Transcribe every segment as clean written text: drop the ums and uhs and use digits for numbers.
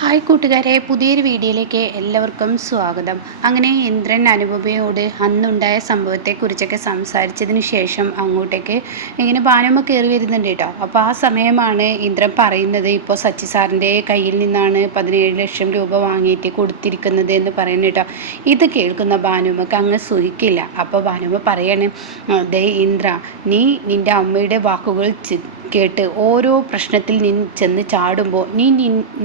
Hi കൂട്ടുകാരെ, പുതിയൊരു വീഡിയോയിലേക്ക് എല്ലാവർക്കും സ്വാഗതം. അങ്ങനെ ഇന്ദ്രൻ അനുപമയോട് അന്നുണ്ടായ സംഭവത്തെക്കുറിച്ചൊക്കെ സംസാരിച്ചതിന് ശേഷം അങ്ങോട്ടേക്ക് ഇങ്ങനെ ഭാനുമ്മ കയറി വരുന്നുണ്ട് കേട്ടോ. അപ്പോൾ ആ സമയമാണ് ഇന്ദ്രൻ പറയുന്നത്, ഇപ്പോൾ സച്ചി സാറിൻ്റെ കയ്യിൽ നിന്നാണ് 17 ലക്ഷം രൂപ വാങ്ങിയിട്ട് കൊടുത്തിരിക്കുന്നത് എന്ന് പറയുന്നത് കേട്ടോ. ഇത് കേൾക്കുന്ന ഭാനുമ്മക്ക് അങ്ങ് സുഖിക്കില്ല. അപ്പോൾ ഭാനുമ്മ പറയാണ്, ദേ ഇന്ദ്ര, നീ നിൻ്റെ അമ്മയുടെ വാക്കുകൾ കേട്ട് ഓരോ പ്രശ്നത്തിൽ ചെന്ന് ചാടുമ്പോൾ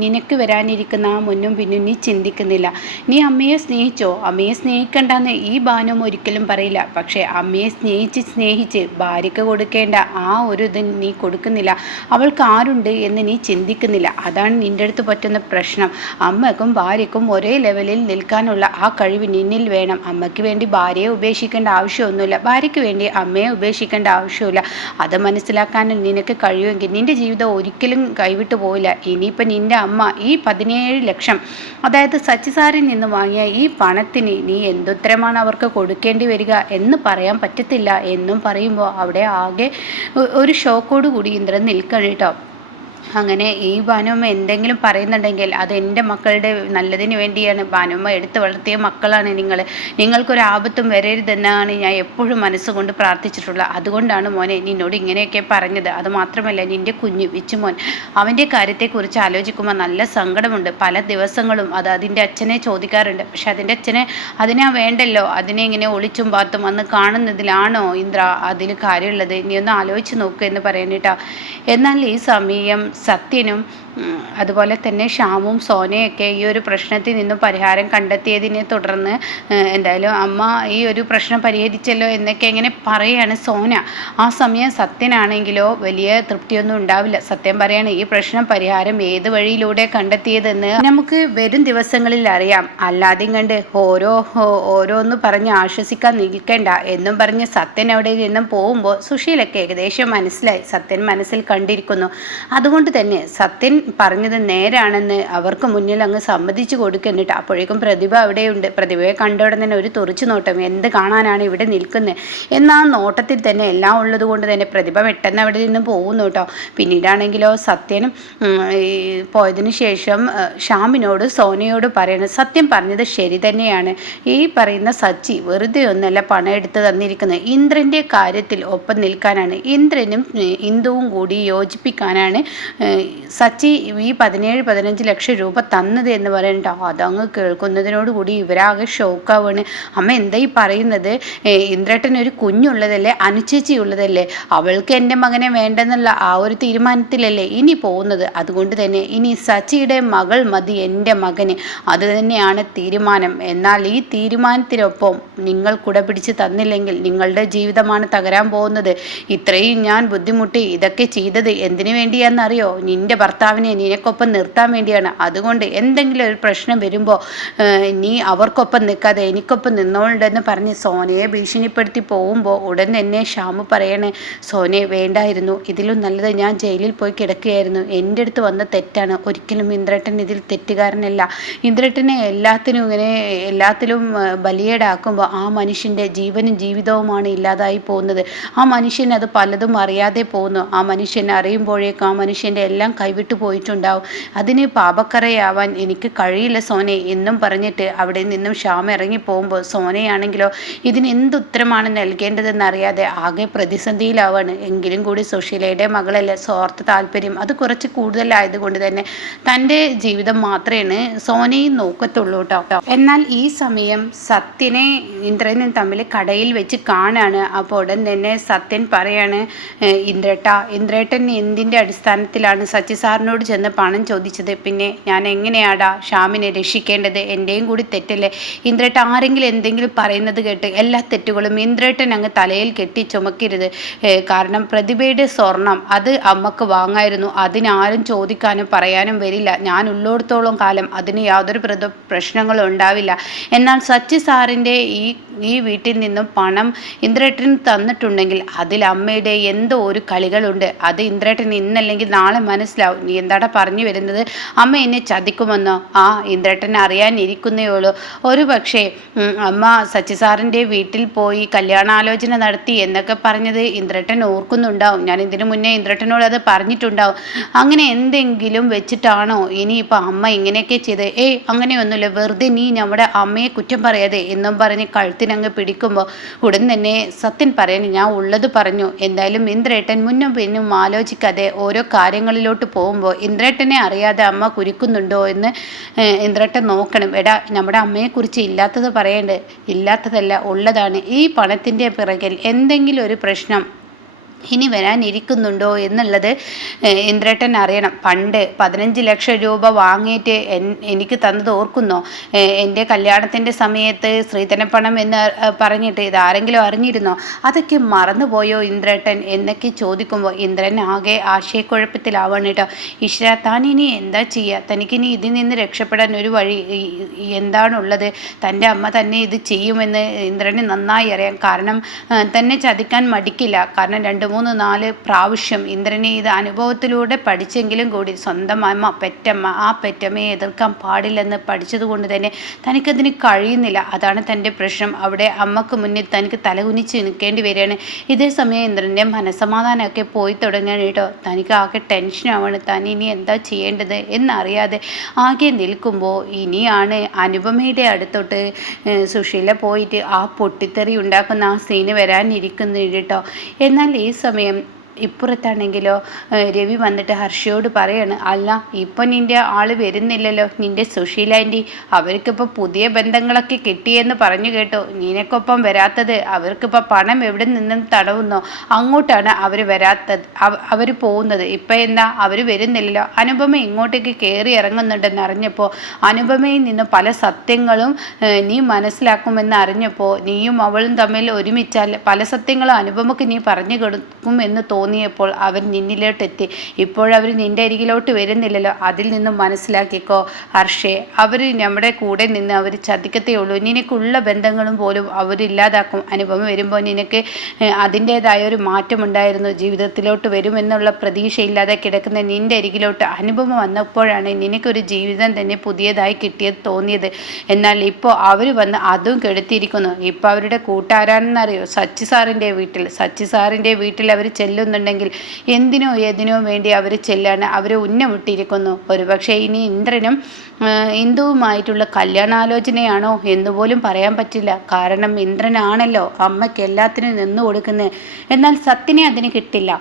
നിനക്ക് വരാനിരിക്കുന്ന ആ മുന്നും പിന്നും നീ ചിന്തിക്കുന്നില്ല. നീ അമ്മയെ സ്നേഹിച്ചോ? അമ്മയെ സ്നേഹിക്കണ്ടെന്ന് ഈ ഭാനും ഒരിക്കലും പറയില്ല. പക്ഷേ അമ്മയെ സ്നേഹിച്ച് ഭാര്യയ്ക്ക് കൊടുക്കേണ്ട ആ ഒരു ഇത് നീ കൊടുക്കുന്നില്ല. അവൾക്ക് ആരുണ്ട് എന്ന് നീ ചിന്തിക്കുന്നില്ല. അതാണ് നിൻ്റെ അടുത്ത് പറ്റുന്ന പ്രശ്നം. അമ്മയ്ക്കും ഭാര്യയ്ക്കും ഒരേ ലെവലിൽ നിൽക്കാനുള്ള ആ കഴിവ് നിന്നിൽ വേണം. അമ്മയ്ക്ക് വേണ്ടി ഭാര്യയെ ഉപേക്ഷിക്കേണ്ട ആവശ്യമൊന്നുമില്ല, ഭാര്യയ്ക്ക് വേണ്ടി അമ്മയെ ഉപേക്ഷിക്കേണ്ട ആവശ്യമില്ല. അത് മനസ്സിലാക്കാൻ നിനക്ക് കഴിയുമെങ്കിൽ നിൻ്റെ ജീവിതം ഒരിക്കലും കൈവിട്ടു പോവില്ല. ഇനിയിപ്പോൾ നിൻ്റെ അമ്മ ഈ 17 ലക്ഷം, അതായത് സച്ചി സാറിൽ നിന്ന് വാങ്ങിയ ഈ പണത്തിന് നീ എന്തുത്തരമാണ് അവർക്ക് കൊടുക്കേണ്ടി വരിക എന്ന് പറയാൻ പറ്റത്തില്ല എന്നും പറയുമ്പോൾ അവിടെ ആകെ ഒരു ഷോക്കോട് കൂടി ഇന്ദ്രൻ നിൽക്കണം കേട്ടോ. അങ്ങനെ ഈ ഭാനുമ്മ എന്തെങ്കിലും പറയുന്നുണ്ടെങ്കിൽ അത് എൻ്റെ മക്കളുടെ നല്ലതിന് വേണ്ടിയാണ്. ഭാനുമ്മ എടുത്ത് വളർത്തിയ മക്കളാണ് നിങ്ങൾക്കൊരു ആപത്തും വരരുതെന്നാണ് ഞാൻ എപ്പോഴും മനസ്സുകൊണ്ട് പ്രാർത്ഥിച്ചിട്ടുള്ളത്. അതുകൊണ്ടാണ് മോനെ നിന്നോട് ഇങ്ങനെയൊക്കെ പറഞ്ഞത്. അതുമാത്രമല്ല, നിൻ്റെ കുഞ്ഞ് വിച്ചുമോൻ, അവൻ്റെ കാര്യത്തെക്കുറിച്ച് ആലോചിക്കുമ്പോൾ നല്ല സങ്കടമുണ്ട്. പല ദിവസങ്ങളും അതിൻ്റെ അച്ഛനെ ചോദിക്കാറുണ്ട്. പക്ഷെ അതിൻ്റെ അച്ഛനെ അതിനാ വേണ്ടല്ലോ, അതിനെ ഇങ്ങനെ ഒളിച്ചും പാത്തും അന്ന് കാണുന്നതിലാണോ ഇന്ദ്ര അതിൽ കാര്യമുള്ളത്? നീ ഒന്ന് ആലോചിച്ച് നോക്കുക എന്ന് പറയാനിട്ടാ. എന്നാൽ ഈ സമയം സത്യനും അതുപോലെ തന്നെ ശ്യാമും സോനയൊക്കെ ഈ ഒരു പ്രശ്നത്തിൽ നിന്നും പരിഹാരം കണ്ടെത്തിയതിനെ തുടർന്ന് എന്തായാലും അമ്മ ഈ ഒരു പ്രശ്നം പരിഹരിച്ചല്ലോ എന്നൊക്കെ ഇങ്ങനെ പറയുകയാണ് സോന. ആ സമയം സത്യനാണെങ്കിലോ വലിയ തൃപ്തിയൊന്നും ഉണ്ടാവില്ല. സത്യം പറയാണ്, ഈ പ്രശ്നം പരിഹാരം ഏത് വഴിയിലൂടെ കണ്ടെത്തിയതെന്ന് നമുക്ക് വരും ദിവസങ്ങളിൽ അറിയാം. അല്ലാതെയും കണ്ട് ഓരോന്ന് പറഞ്ഞ് ആശ്വസിക്കാൻ നിൽക്കേണ്ട എന്നും പറഞ്ഞ് സത്യൻ അവിടെ നിന്നും പോകുമ്പോൾ സുശീലൊക്കെ ഏകദേശം മനസ്സിലായി, സത്യൻ മനസ്സിൽ കണ്ടിരിക്കുന്നു. അതുകൊണ്ട് തന്നെ സത്യൻ പറഞ്ഞത് നേരാണെന്ന് അവർക്ക് മുന്നിൽ അങ്ങ് സമ്മതിച്ചു കൊടുക്കുന്നിട്ട്. അപ്പോഴേക്കും പ്രതിഭ അവിടെയുണ്ട്. പ്രതിഭയെ കണ്ട ഉടനെ തന്നെ ഒരു തുറച്ചു നോട്ടം, എന്ത് കാണാനാണ് ഇവിടെ നിൽക്കുന്നത് എന്നാ നോട്ടത്തിൽ തന്നെ എല്ലാം ഉള്ളത് കൊണ്ട് തന്നെ പ്രതിഭ പെട്ടെന്ന് അവിടെ നിന്ന് പോകുന്നു കേട്ടോ. പിന്നീടാണെങ്കിലോ സത്യനും പോയതിനു ശേഷം ശ്യാമിനോട് സോനയോട് പറയുന്നത്, സത്യം പറഞ്ഞത് ശരി തന്നെയാണ്. ഈ പറയുന്ന സച്ചി വെറുതെ ഒന്നല്ല പണം എടുത്ത് തന്നിരിക്കുന്നത്, ഇന്ദ്രൻ്റെ കാര്യത്തിൽ ഒപ്പം നിൽക്കാനാണ്. ഇന്ദ്രനും ഇന്ദുവും കൂടി യോജിപ്പിക്കാനാണ് സച്ചി ഈ 17-15 ലക്ഷം രൂപ തന്നത് എന്ന് പറയണ്ട. അതങ്ങ് കേൾക്കുന്നതിനോടുകൂടി ഇവരാകെ ഷോക്കാവാണ്. അമ്മ എന്തായി പറയുന്നത്? ഇന്ദ്രേട്ടൻ ഒരു കുഞ്ഞുള്ളതല്ലേ, അനുചേച്ചി ഉള്ളതല്ലേ, അവൾക്ക് എൻ്റെ മകനെ വേണ്ടെന്നുള്ള ആ ഒരു തീരുമാനത്തിലല്ലേ ഇനി പോകുന്നത്. അതുകൊണ്ട് തന്നെ ഇനി സച്ചിയുടെ മകൾ മതി എൻ്റെ മകന്, അത് തന്നെയാണ് തീരുമാനം. എന്നാൽ ഈ തീരുമാനത്തിനൊപ്പം നിങ്ങൾ കുട പിടിച്ച് തന്നില്ലെങ്കിൽ നിങ്ങളുടെ ജീവിതമാണ് തകരാൻ പോകുന്നത്. ഇത്രയും ഞാൻ ബുദ്ധിമുട്ടി ഇതൊക്കെ ചെയ്തത് എന്തിനു വേണ്ടിയാണെന്നറിയോ? നിൻ്റെ ഭർത്താവിനെ നിനക്കൊപ്പം നിർത്താൻ വേണ്ടിയാണ്. അതുകൊണ്ട് എന്തെങ്കിലും ഒരു പ്രശ്നം വരുമ്പോൾ നീ അവർക്കൊപ്പം നിൽക്കാതെ എനിക്കൊപ്പം നിന്നോളുണ്ടെന്ന് പറഞ്ഞ് സോനയെ ഭീഷണിപ്പെടുത്തി പോകുമ്പോൾ ഉടൻ തന്നെ ശ്യാമു പറയണേ, സോനയെ വേണ്ടായിരുന്നു, ഇതിലും നല്ലത് ഞാൻ ജയിലിൽ പോയി കിടക്കുകയായിരുന്നു. എൻ്റെ അടുത്ത് വന്ന തെറ്റാണ്. ഒരിക്കലും ഇന്ദ്രേട്ടൻ ഇതിൽ തെറ്റുകാരനല്ല. ഇന്ദ്രേട്ടനെ എല്ലാത്തിലും ബലിയേടാക്കുമ്പോൾ ആ മനുഷ്യൻ്റെ ജീവനും ജീവിതവുമാണ് ഇല്ലാതായി പോകുന്നത്. ആ മനുഷ്യൻ അത് പലതും അറിയാതെ പോകുന്നു. ആ മനുഷ്യൻ അറിയുമ്പോഴേക്കും ആ മനുഷ്യൻ്റെ എല്ലാം കൈവിട്ടു പോയിട്ടുണ്ടാവും. അതിന് പാപക്കറയാവാൻ എനിക്ക് കഴിയില്ല സോനെ എന്നും പറഞ്ഞിട്ട് അവിടെ നിന്നും ശ്യാമ ഇറങ്ങി പോകുമ്പോൾ സോനയാണെങ്കിലോ ഇതിന് എന്തുത്തരമാണ് നൽകേണ്ടതെന്ന് അറിയാതെ ആകെ പ്രതിസന്ധിയിലാവാണ്. എങ്കിലും കൂടി സുശീലയുടെ മകളല്ലേ, സ്വാർത്ഥ താല്പര്യം അത് കുറച്ച് കൂടുതലായതുകൊണ്ട് തന്നെ തൻ്റെ ജീവിതം മാത്രമേ സോനയും നോക്കത്തുള്ളൂ കേട്ടോ. എന്നാൽ ഈ സമയം സത്യനെ ഇന്ദ്രനും തമ്മിൽ കടയിൽ വെച്ച് കാണാണ്. അപ്പോൾ ഉടൻ തന്നെ സത്യൻ പറയാണ്, ഇന്ദ്രേട്ടൻ എന്തിൻ്റെ അടിസ്ഥാനത്തിലാണ് സച്ചി സാറിനോട് ചെന്ന് പണം ചോദിച്ചത്? പിന്നെ ഞാൻ എങ്ങനെയാടാ ശ്യാമിനെ രക്ഷിക്കേണ്ടത്? എൻ്റെയും കൂടി തെറ്റല്ലേ? ഇന്ദ്രേട്ടൻ ആരെങ്കിലും എന്തെങ്കിലും പറയുന്നത് കേട്ട് എല്ലാ തെറ്റുകളും ഇന്ദ്രേട്ടൻ അങ്ങ് തലയിൽ കെട്ടി ചുമക്കരുത്. കാരണം പ്രതിഭയുടെ സ്വർണം അത് അമ്മക്ക് വാങ്ങായിരുന്നു. അതിനാരും ചോദിക്കാനും പറയാനും വരില്ല. ഞാൻ ഉള്ളിടത്തോളം കാലം അതിന് യാതൊരു പ്രശ്നങ്ങളും ഉണ്ടാവില്ല. എന്നാൽ സച്ചി സാറിൻ്റെ ഈ വീട്ടിൽ നിന്നും പണം ഇന്ദ്രേട്ടൻ തന്നിട്ടുണ്ടെങ്കിൽ അതിൽ അമ്മയുടെ എന്തോ ഒരു കളികളുണ്ട്. അത് ഇന്ദ്രേട്ടൻ ഇന്നല്ലെങ്കിൽ നാളെ നാളെ മനസ്സിലാവും നീ എന്താടാ പറഞ്ഞു വരുന്നത്. അമ്മ എന്നെ ചതിക്കുമെന്നോ? ആ ഇന്ദ്രേട്ടൻ അറിയാനിരിക്കുന്നേ ഉള്ളൂ. ഒരു പക്ഷേ അമ്മ സച്ചി സാറിൻ്റെ വീട്ടിൽ പോയി കല്യാണാലോചന നടത്തി എന്നൊക്കെ പറഞ്ഞത് ഇന്ദ്രേട്ടൻ ഓർക്കുന്നുണ്ടാവും. ഞാൻ ഇതിനു മുന്നേ ഇന്ദ്രേട്ടനോട് അത് പറഞ്ഞിട്ടുണ്ടാവും. അങ്ങനെ എന്തെങ്കിലും വെച്ചിട്ടാണോ ഇനിയിപ്പോൾ അമ്മ ഇങ്ങനെയൊക്കെ ചെയ്ത്? അങ്ങനെയൊന്നുമില്ല, വെറുതെ നീ നമ്മുടെ അമ്മയെ കുറ്റം പറയാതെ എന്നും പറഞ്ഞ് കഴുത്തിനങ്ങ് പിടിക്കുമ്പോൾ ഉടൻ തന്നെ സത്യൻ പറയാൻ ഞാൻ ഉള്ളത് പറഞ്ഞു. എന്തായാലും ഇന്ദ്രേട്ടൻ മുന്നും പിന്നും ആലോചിക്കാതെ ഓരോ കാര്യങ്ങളിലോട്ട് പോകുമ്പോൾ ഇന്ദ്രേട്ടനെ അറിയാതെ അമ്മ കുരുക്കുന്നുണ്ടോ എന്ന് ഇന്ദ്രേട്ടൻ നോക്കണം. എടാ, നമ്മുടെ അമ്മയെക്കുറിച്ച് ഇല്ലാത്തത് പറയേണ്ടത് ഇല്ലാത്തതല്ല, ഉള്ളതാണ്. ഈ പണത്തിൻ്റെ പിറകിൽ എന്തെങ്കിലും ഒരു പ്രശ്നം ഇനി വരാനിരിക്കുന്നുണ്ടോ എന്നുള്ളത് ഇന്ദ്രേട്ടൻ അറിയണം. പണ്ട് 15 ലക്ഷം രൂപ വാങ്ങിയിട്ട് എനിക്ക് തന്നത് ഓർക്കുന്നോ? എൻ്റെ കല്യാണത്തിൻ്റെ സമയത്ത് സ്ത്രീധനപ്പണം എന്ന് പറഞ്ഞിട്ട് ഇതാരെങ്കിലും അറിഞ്ഞിരുന്നോ? അതൊക്കെ മറന്നുപോയോ ഇന്ദ്രേട്ടൻ എന്നൊക്കെ ചോദിക്കുമ്പോൾ ഇന്ദ്രൻ ആകെ ആശയക്കുഴപ്പത്തിലാവണം കേട്ടോ. ഈശ്വര, താൻ ഇനി എന്താ ചെയ്യുക? തനിക്കിനി ഇതിൽ നിന്ന് രക്ഷപ്പെടാൻ ഒരു വഴി എന്താണുള്ളത്? തൻ്റെ അമ്മ തന്നെ ഇത് ചെയ്യുമെന്ന് ഇന്ദ്രന് നന്നായി അറിയാം. കാരണം തന്നെ ചതിക്കാൻ മടിക്കില്ല. കാരണം 2, 3, 4 പ്രാവശ്യം ഇന്ദ്രനെ ഇത് അനുഭവത്തിലൂടെ പഠിച്ചെങ്കിലും കൂടി സ്വന്തം അമ്മ, പെറ്റമ്മ, ആ പെറ്റമ്മയെ എതിർക്കാൻ പാടില്ലെന്ന് പഠിച്ചതുകൊണ്ട് തന്നെ തനിക്കതിന് കഴിയുന്നില്ല. അതാണ് തൻ്റെ പ്രശ്നം. അവിടെ അമ്മക്ക് മുന്നിൽ തനിക്ക് തലകുനിച്ച് നിൽക്കേണ്ടി വരികയാണ്. ഇതേ സമയം ഇന്ദ്രൻ്റെ മനസ്സമാധാനമൊക്കെ പോയി തുടങ്ങുകയാണ് കേട്ടോ. തനിക്ക് ആകെ ടെൻഷനാവാണ്. താൻ ഇനി എന്താ ചെയ്യേണ്ടത് എന്നറിയാതെ ആകെ നിൽക്കുമ്പോൾ ഇനിയാണ് അനുപമയുടെ അടുത്തോട്ട് സുശീല പോയിട്ട് ആ പൊട്ടിത്തെറി ഉണ്ടാക്കുന്ന ആ സീന് വരാനിരിക്കുന്നത് കേട്ടോ. എന്നാൽ ഈ സമയം ഇപ്പുറത്താണെങ്കിലോ രവി വന്നിട്ട് ഹർഷയോട് പറയാണ്, അല്ല ഇപ്പം നിൻ്റെ ആൾ വരുന്നില്ലല്ലോ, നിൻ്റെ സുശീല ആൻറ്റി. അവർക്കിപ്പോൾ പുതിയ ബന്ധങ്ങളൊക്കെ കിട്ടിയെന്ന് പറഞ്ഞു കേട്ടോ. നിനക്കൊപ്പം വരാത്തത് അവർക്കിപ്പോൾ പണം എവിടെ നിന്നും തടവുന്നോ അങ്ങോട്ടാണ് അവർ വരാത്തത്, അവർ പോകുന്നത്. ഇപ്പം എന്താ അവർ വരുന്നില്ലല്ലോ? അനുപമ ഇങ്ങോട്ടേക്ക് കയറി ഇറങ്ങുന്നുണ്ടെന്ന് അറിഞ്ഞപ്പോൾ, അനുപമയിൽ നിന്ന് പല സത്യങ്ങളും നീ മനസ്സിലാക്കുമെന്ന് അറിഞ്ഞപ്പോൾ, നീയും അവളും തമ്മിൽ ഒരുമിച്ചാൽ പല സത്യങ്ങളും അനുപമക്ക് നീ പറഞ്ഞു കൊടുക്കും എന്ന് തോന്നിയപ്പോൾ അവർ നിന്നിലോട്ടെത്തി. ഇപ്പോഴവർ നിൻ്റെ അരികിലോട്ട് വരുന്നില്ലല്ലോ. അതിൽ നിന്നും മനസ്സിലാക്കിക്കോ ഹർഷേ, അവർ നമ്മുടെ കൂടെ നിന്ന് അവർ ചതിക്കത്തേ ഉള്ളൂ. നിനക്കുള്ള ബന്ധങ്ങളും പോലും അവരില്ലാതാക്കും. അനുപമ വരുമ്പോൾ നിനക്ക് അതിൻ്റേതായ ഒരു മാറ്റമുണ്ടായിരുന്നു. ജീവിതത്തിലോട്ട് വരുമെന്നുള്ള പ്രതീക്ഷയില്ലാതെ കിടക്കുന്ന നിൻ്റെ അരികിലോട്ട് അനുപമ വന്നപ്പോഴാണ് നിനക്കൊരു ജീവിതം തന്നെ പുതിയതായി കിട്ടിയത് തോന്നിയത്. എന്നാൽ ഇപ്പോൾ അവർ വന്ന് അതും കെടുത്തിയിരിക്കുന്നു. ഇപ്പോൾ അവരുടെ കൂട്ടാരാണെന്നറിയോ? സച്ചി സാറിൻ്റെ വീട്ടിൽ അവർ ചെല്ലുന്നുണ്ടെങ്കിൽ എന്തിനോ ഏതിനോ വേണ്ടി അവർ ചെല്ലാണ്. അവർ ഉന്നമിട്ടിരിക്കുന്നു. ഒരുപക്ഷെ ഇനി ഇന്ദ്രനും ഇന്ദുവുമായിട്ടുള്ള കല്യാണാലോചനയാണോ എന്നുപോലും പറയാൻ പറ്റില്ല. കാരണം ഇന്ദ്രനാണല്ലോ അമ്മയ്ക്ക് എല്ലാത്തിനും നിന്നു കൊടുക്കുന്നത്. എന്നാൽ സത്യനെ അതിന് കിട്ടില്ല.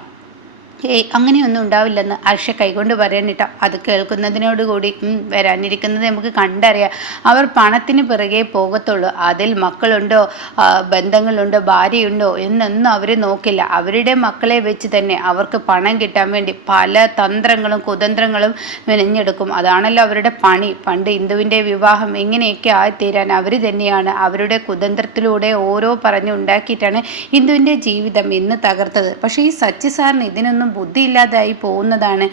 അങ്ങനെയൊന്നും ഉണ്ടാവില്ലെന്ന് ഹർഷ കൈകൊണ്ട് പറയാനിട്ടോ. അത് കേൾക്കുന്നതിനോടുകൂടി വരാനിരിക്കുന്നത് നമുക്ക് കണ്ടറിയാം. അവർ പണത്തിന് പിറകെ പോകത്തുള്ളൂ. അതിൽ മക്കളുണ്ടോ, ബന്ധങ്ങളുണ്ടോ, ഭാര്യയുണ്ടോ എന്നൊന്നും അവർ നോക്കില്ല. അവരുടെ മക്കളെ വെച്ച് തന്നെ അവർക്ക് പണം കിട്ടാൻ വേണ്ടി പല തന്ത്രങ്ങളും കുതന്ത്രങ്ങളും മെനഞ്ഞെടുക്കും. അതാണല്ലോ അവരുടെ പണി. പണ്ട് ഇന്ദുവിൻ്റെ വിവാഹം ഇങ്ങനെയൊക്കെ ആയിത്തീരാൻ അവർ തന്നെയാണ് അവരുടെ കുതന്ത്രത്തിലൂടെ ഓരോ പറഞ്ഞുണ്ടാക്കിയിട്ടാണ് ഇന്ദുവിൻ്റെ ജീവിതം ഇന്ന് തകർത്തത്. പക്ഷേ ഈ സച്ചി സാറിന് ഇതിനൊന്നും ബുദ്ധിയില്ലാതായി പോകുന്നതാണ്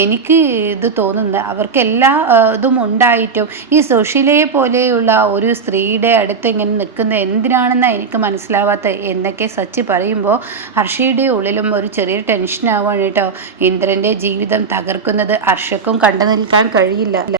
എനിക്ക് ഇത് തോന്നുന്നത്. അവർക്ക് എല്ലാ ഇതും ഉണ്ടായിട്ടും ഈ സുശീലയെ പോലെയുള്ള ഒരു സ്ത്രീയുടെ അടുത്ത് ഇങ്ങനെ നിൽക്കുന്നത് എന്തിനാണെന്നാണ് എനിക്ക് മനസ്സിലാവാത്ത എന്നൊക്കെ സച്ചി പറയുമ്പോൾ ഹർഷയുടെ ഉള്ളിലും ഒരു ചെറിയ ടെൻഷൻ ആവുകയാണ് കേട്ടോ. ഇന്ദ്രൻ്റെ ജീവിതം തകർക്കുന്നത് ഹർഷക്കും കണ്ടു നിൽക്കാൻ കഴിയില്ല.